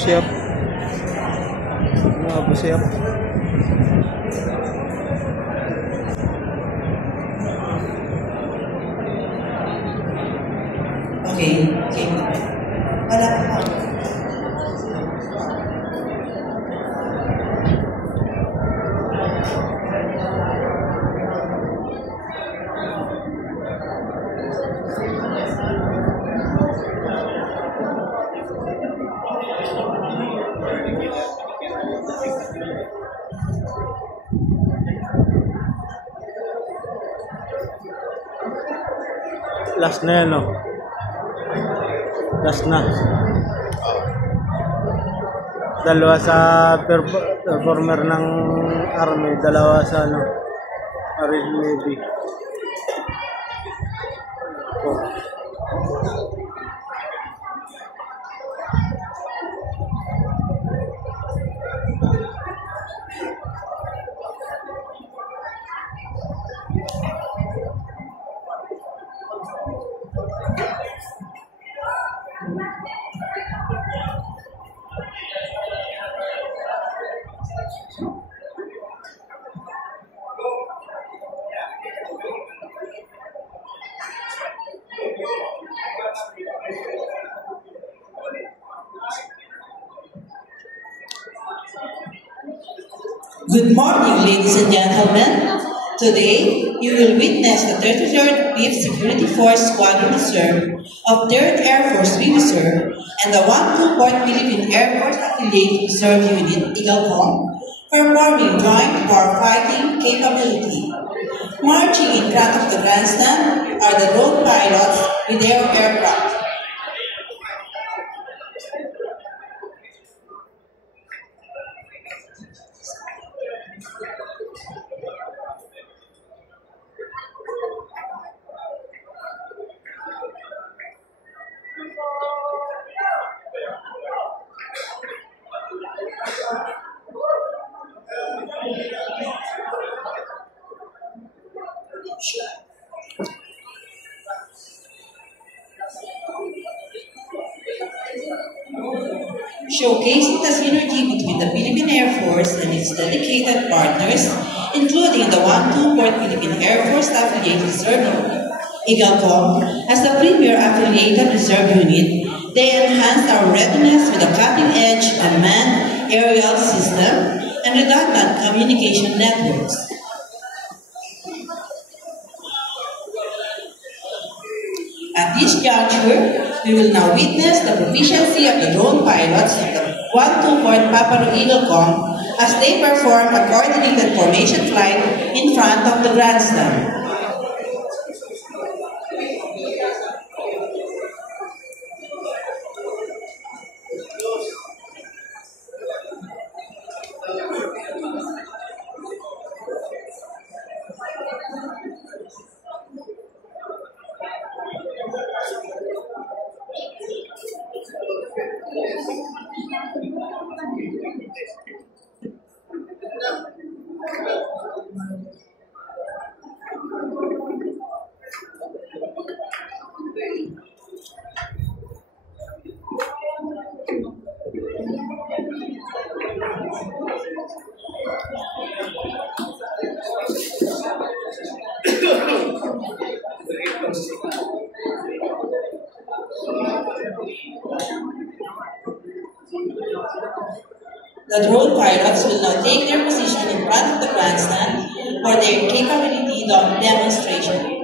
Siap. Abu siap. Okay. Wala pa. Last na yan, no? Last na. Dalawa sa performer ng Army, dalawa sa ano, Marine Navy. Good morning, ladies and gentlemen. Today, you will witness the 33rd 5th Security Force Squadron Reserve of 3rd Air Force Reserve and the 124th Philippine Air Force Affiliate Reserve Unit, EagleCom, performing joint warfighting capability. Marching in front of the grandstand are the road pilots with their aircraft. Showcasing the synergy between the Philippine Air Force and its dedicated partners, including the 124th Philippine Air Force Affiliate Reserve Unit, EagleCom, as the premier affiliated reserve unit, they enhanced our readiness with a cutting-edge unmanned aerial system and redundant communication networks. At this juncture, we will now witness the proficiency of the drone pilots of the 124th Paparo EagleCom as they perform a coordinated formation flight in front of the grandstand. The drone pilots will now take their position in front of the grandstand for their capability demonstration.